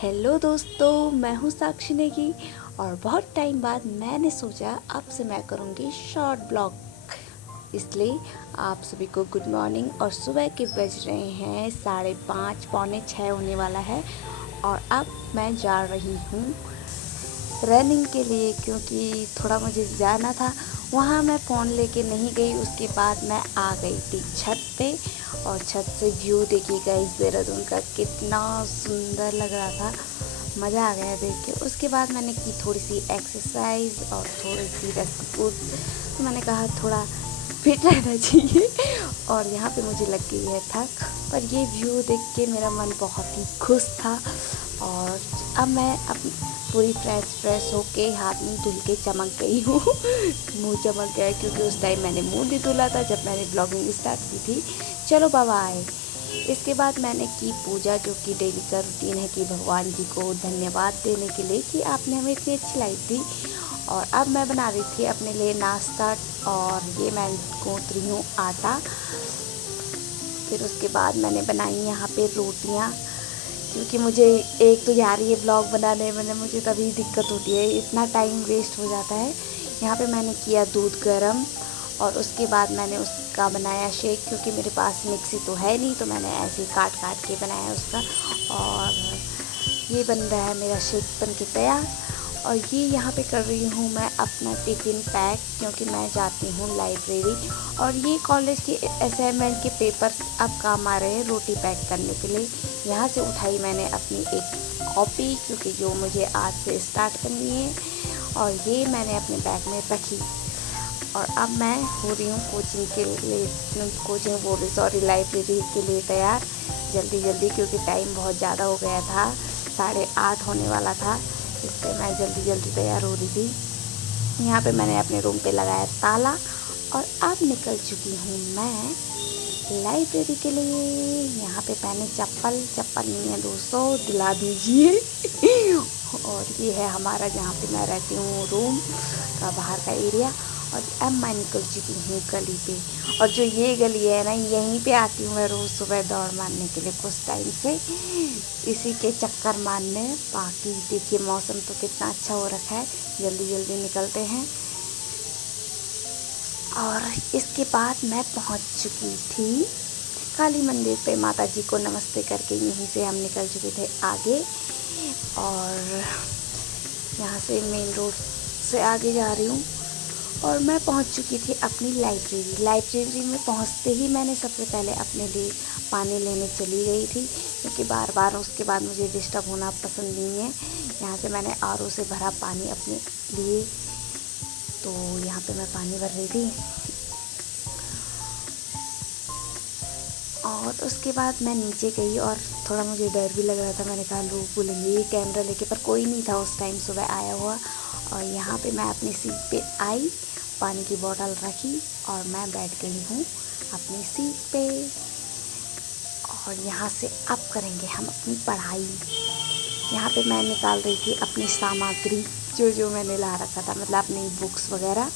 Hello दोस्तों, मैं हूँ साक्षी नेगी और बहुत टाइम बाद मैंने सोचा आपसे मैं करूँगी शॉर्ट ब्लॉग। इसलिए आप सभी को गुड मॉर्निंग। और सुबह के बज रहे हैं 5:30 पौने 6 होने वाला है। और अब मैं जा रही हूँ रनिंग के लिए, क्योंकि थोड़ा मुझे जाना था। वहाँ मैं फ़ोन लेके नहीं गई। उसके बाद मैं आ गई थी छत पे, और छत से व्यू देखिएगा इस देहरादून का, कितना सुंदर लग रहा था। मज़ा आ गया देख के। उसके बाद मैंने की थोड़ी सी एक्सरसाइज और थोड़ी सी रेस्ट फूड। तो मैंने कहा थोड़ा फिट रहना चाहिए। और यहाँ पे मुझे लग गई है थक, पर ये व्यू देख के मेरा मन बहुत ही खुश था। और अब मैं अपनी पूरी फ्रेश होके हाथ मुँह धुल के चमक गई हूँ। मुँह चमक गया क्योंकि उस टाइम मैंने मुँह नहीं धुला था जब मैंने ब्लॉगिंग स्टार्ट की थी। चलो बाबा आए। इसके बाद मैंने की पूजा, जो कि डेली का रूटीन है, कि भगवान जी को धन्यवाद देने के लिए कि आपने हमें इतनी अच्छी लाइफ दी। और अब मैं बना रही थी अपने लिए नाश्ता, और ये मैं गूँथ रही हूँ आटा। फिर उसके बाद मैंने बनाई यहाँ पे रोटियाँ, क्योंकि मुझे एक तो यार ये ब्लॉग बनाने में मुझे तभी दिक्कत होती है, इतना टाइम वेस्ट हो जाता है। यहाँ पे मैंने किया दूध गरम, और उसके बाद मैंने उसका बनाया शेक, क्योंकि मेरे पास मिक्सी तो है नहीं, तो मैंने ऐसे ही काट काट के बनाया उसका। और ये बन रहा है मेरा शेक बन के तैयार। और ये यहाँ पे कर रही हूँ मैं अपना टिफ़िन पैक, क्योंकि मैं जाती हूँ लाइब्रेरी। और ये कॉलेज के असाइनमेंट के पेपर्स अब काम आ रहे हैं रोटी पैक करने के लिए। यहाँ से उठाई मैंने अपनी एक कॉपी, क्योंकि जो मुझे आज से स्टार्ट करनी है, और ये मैंने अपने बैग में रखी। और अब मैं हो रही हूँ लाइब्रेरी के लिए तैयार, जल्दी जल्दी, क्योंकि टाइम बहुत ज़्यादा हो गया था, 8:30 होने वाला था। इसलिए मैं जल्दी जल्दी तैयार हो रही थी। यहाँ पे मैंने अपने रूम पे लगाया ताला, और अब निकल चुकी हूँ मैं लाइब्रेरी के लिए। यहाँ पे पहने चप्पल नहीं है दोस्तों, दिला दीजिए। और ये है हमारा, जहाँ पे मैं रहती हूँ, रूम का बाहर का एरिया। और अब मैं निकल चुकी हूँ गली पे। और जो ये गली है ना, यहीं पे आती हूँ मैं रोज़ सुबह दौड़ मारने के लिए, कुछ टाइम से इसी के चक्कर मारने। बाकी देखिए मौसम तो कितना अच्छा हो रखा है, जल्दी जल्दी निकलते हैं। और इसके बाद मैं पहुंच चुकी थी काली मंदिर पे, माता जी को नमस्ते करके यहीं से हम निकल चुके थे आगे। और यहाँ से मेन रोड से आगे जा रही हूँ, और मैं पहुँच चुकी थी अपनी लाइब्रेरी में पहुँचते ही मैंने सबसे पहले अपने लिए पानी लेने चली गई थी, क्योंकि बार बार उसके बाद मुझे डिस्टर्ब होना पसंद नहीं है। यहाँ से मैंने आरओ से भरा पानी अपने लिए, तो यहाँ पे मैं पानी भर रही थी। और उसके बाद मैं नीचे गई, और थोड़ा मुझे डर भी लग रहा था। मैंने कहा लोग बोलेंगे ये कैमरा लेके, पर कोई नहीं था उस टाइम, सुबह आया हुआ। और यहाँ पे मैं अपनी सीट पे आई, पानी की बोतल रखी, और मैं बैठ गई हूँ अपनी सीट पे। और यहाँ से अब करेंगे हम अपनी पढ़ाई। यहाँ पे मैं निकाल रही थी अपनी सामग्री, जो मैंने ला रखा था, मतलब अपनी बुक्स वगैरह।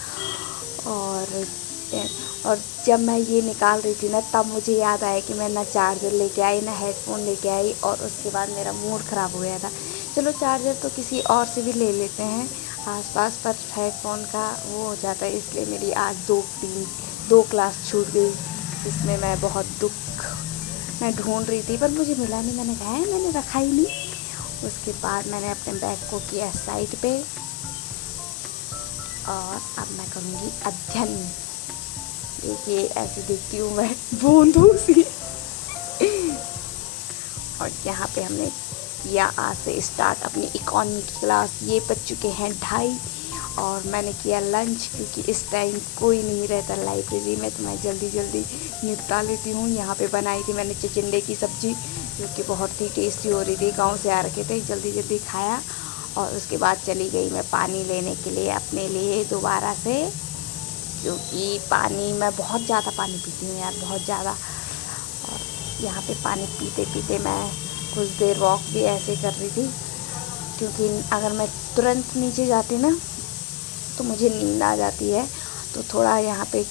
और जब मैं ये निकाल रही थी ना, तब मुझे याद आया कि मैं ना चार्जर लेके आई, ना हेडफोन लेके आई। और उसके बाद मेरा मूड ख़राब हो गया था। चलो चार्जर तो किसी और से भी ले लेते हैं आसपास, पर हेडफोन का वो हो जाता है। इसलिए मेरी आज 2 क्लास छूट गई। इसमें मैं बहुत मैं ढूंढ रही थी, पर मुझे मिला नहीं। मैंने कहा है मैंने रखा ही नहीं। उसके बाद मैंने अपने बैग को किया साइड पे, और अब मैं करूँगी अध्ययन। देखिए ऐसे दिखती हूँ मैं, बूंदू सी। और यहाँ पे हमने किया आज से स्टार्ट अपनी इकोनॉमी की क्लास। ये बज चुके हैं 2:30, और मैंने किया लंच, क्योंकि इस टाइम कोई नहीं रहता लाइब्रेरी में, तो मैं जल्दी जल्दी निपटा लेती हूँ। यहाँ पे बनाई थी मैंने चिचिंडे की सब्ज़ी, जो कि बहुत ही टेस्टी हो रही थी। गांव से आ रखे थे, जल्दी जल्दी खाया। और उसके बाद चली गई मैं पानी लेने के लिए अपने लिए दोबारा से, क्योंकि पानी मैं बहुत ज़्यादा पानी पीती हूँ यार, बहुत ज़्यादा। और यहाँ पे पानी पीते पीते मैं कुछ देर वॉक भी ऐसे कर रही थी, क्योंकि अगर मैं तुरंत नीचे जाती ना, तो मुझे नींद आ जाती है। तो थोड़ा यहाँ पे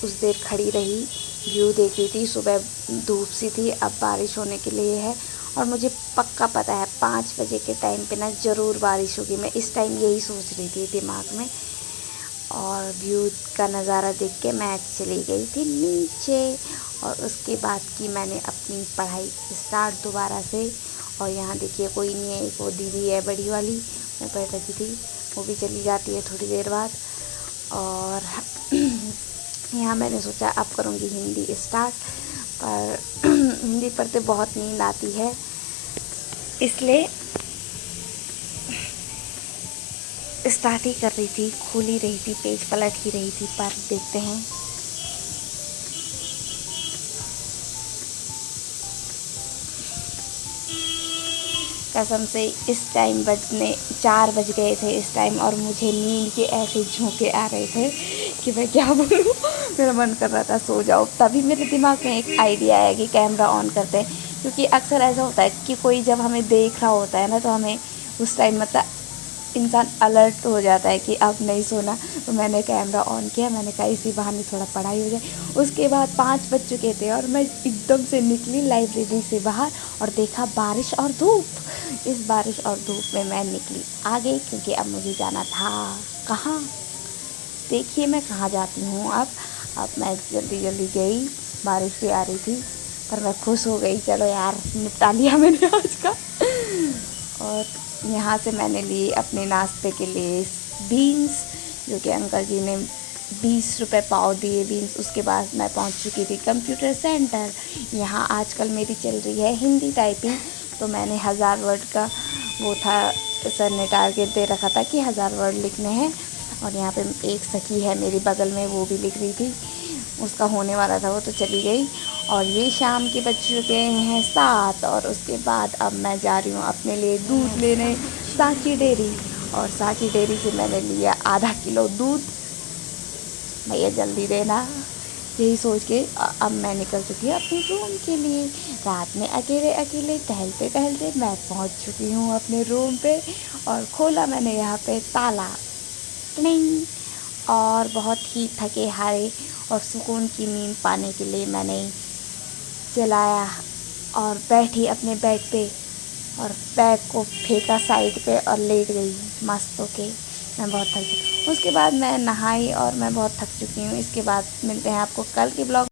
कुछ देर खड़ी रही, व्यू देख रही थी। सुबह धूप सी थी, अब बारिश होने के लिए है। और मुझे पक्का पता है 5 बजे के टाइम पे ना ज़रूर बारिश होगी। मैं इस टाइम यही सोच रही थी दिमाग में। और व्यू का नज़ारा देख के मैं चली गई थी नीचे, और उसके बाद की मैंने अपनी पढ़ाई स्टार्ट दोबारा से। और यहाँ देखिए कोई नहीं है, एक वो दीदी है बड़ी वाली, वो बैठ रखी थी, वो भी चली जाती है थोड़ी देर बाद। और यहाँ मैंने सोचा अब करूँगी हिंदी स्टार्ट, पर हिंदी पढ़ते बहुत नींद आती है, इसलिए स्टार्ट ही कर रही थी, खुल ही रही थी, पेज पलट ही रही थी, पर देखते हैं। कसम से इस टाइम बजने 4 बज गए थे इस टाइम, और मुझे नींद के ऐसे झोंके आ रहे थे कि मैं क्या बोलूँ। मेरा मन कर रहा था सो जाओ। तभी मेरे दिमाग में एक आइडिया आया कि कैमरा ऑन करते हैं, क्योंकि अक्सर ऐसा होता है कि कोई जब हमें देख रहा होता है ना, तो हमें उस टाइम मतलब इंसान अलर्ट हो जाता है कि अब नहीं सोना। तो मैंने कैमरा ऑन किया, मैंने कहा इसी बहाने थोड़ा पढ़ाई हो जाए। उसके बाद 5 बज चुके थे और मैं एकदम से निकली लाइब्रेरी से बाहर, और देखा बारिश और धूप। इस बारिश और धूप में मैं निकली आ गई, क्योंकि अब मुझे जाना था कहाँ, देखिए मैं कहाँ जाती हूँ अब मैं जल्दी जल्दी गई, बारिश भी आ रही थी, पर मैं खुश हो गई, चलो यार निपटा लिया मैंने आज का। और यहाँ से मैंने लिए अपने नाश्ते के लिए बीन्स, जो कि अंकल जी ने 20 रुपये पाव दिए बीन्स। उसके बाद मैं पहुँच चुकी थी कंप्यूटर सेंटर। यहाँ आजकल मेरी चल रही है हिंदी टाइपिंग, तो मैंने 1000 वर्ड का वो था, सर ने टारगेट दे रखा था कि 1000 वर्ड लिखने हैं। और यहाँ पे एक सखी है मेरी बगल में, वो भी लिख रही थी, उसका होने वाला था, वो तो चली गई। और ये शाम के बज चुके हैं 7, और उसके बाद अब मैं जा रही हूँ अपने लिए दूध लेने सांची डेयरी। और सांची डेयरी से मैंने लिया आधा किलो दूध, भैया जल्दी देना, यही सोच के अब मैं निकल चुकी हूँ अपने रूम के लिए। रात में अकेले अकेले टहलते टहलते मैं पहुँच चुकी हूँ अपने रूम पे, और खोला मैंने यहाँ पे ताला, नहीं। और बहुत ही थके हारे और सुकून की नींद पाने के लिए मैंने चलाया और बैठी अपने बेड पे, और बैग को फेंका साइड पे और लेट गई मस्त होके। मैं बहुत थक चुकी, उसके बाद मैं नहाई और मैं बहुत थक चुकी हूँ। इसके बाद मिलते हैं आपको कल के ब्लॉग।